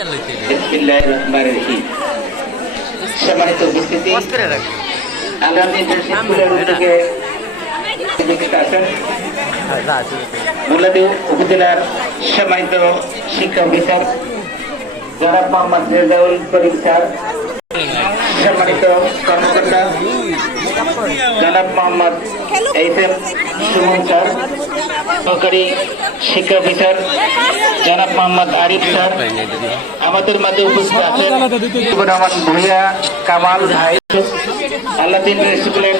বিসমিল্লাহির রহমানির রহিম। সম্মানিত উপস্থিতি, আলহামদুলিল্লাহ স্কুলের উদ্যোগে উপস্থিত আছেন মোল্লাদী উপজেলার সম্মানিত শিক্ষা অফিসার জনাব মোহাম্মদ রেজাউল করিম স্যার, সম্মানিত কর্মকর্তা জনাব মোহাম্মদ এইচ.এম. সুমন স্যার, সহকারী শিক্ষা অফিসার জনাব মোহাম্মদ আরিফ স্যার, আমাদের মাঝে উপস্থিত আছেন রহমান ভূঁইয়া, কামাল ভাই, আল্লাদিন স্কুলের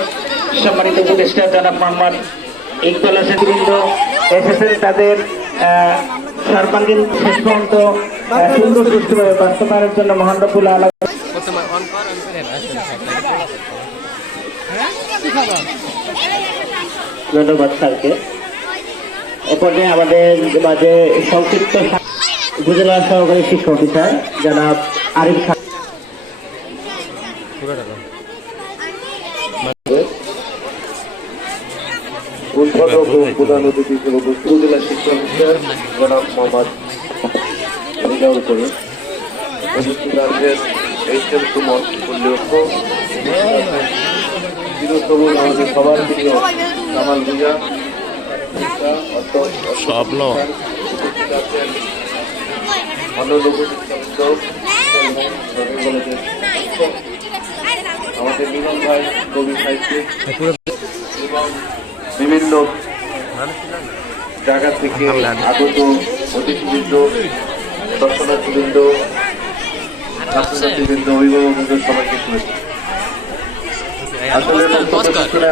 সম্মানিত উপদেষ্টা জনাব মোহাম্মদ ইকবাল হোসেন বৃন্দ এসেছেন। তাদের সর্বাঙ্গীন শেষ পর্যন্ত সুন্দর সুষ্ঠুভাবে বাস্তবায়নের জন্য মহান রব্বুল আলামিন ধন্যবাদ স্যারকে। এ পর্যায়ে আমাদের মাঝে সংক্ষিপ্ত উপজেলা সহকারী শিক্ষা অফিসার জনাব আরিফ খান উদ্বোধক ও প্রধান অতিথি হিসেবে উপজেলা শিক্ষা অফিসার জনাব মোহাম্মদ রেজাউল করিম, উপস্থিত আছেন এইচ.এম. সুমন উল্লেখ্য, চিরসবুজ আমাদের সবার প্রিয় কামাল ভূঁইয়া, উপস্থিত আছেন অন্যান্য আমাদের মিলন ভাই কবি সাহিত্যিক এবং বিভিন্ন জায়গা থেকে আগত অতিথিবৃন্দ, দর্শনার্থীবৃন্দ, ছাত্রছাত্রীবৃন্দ, অভিভাবকবৃন্দ সবাইকে শুনেছি। আসলে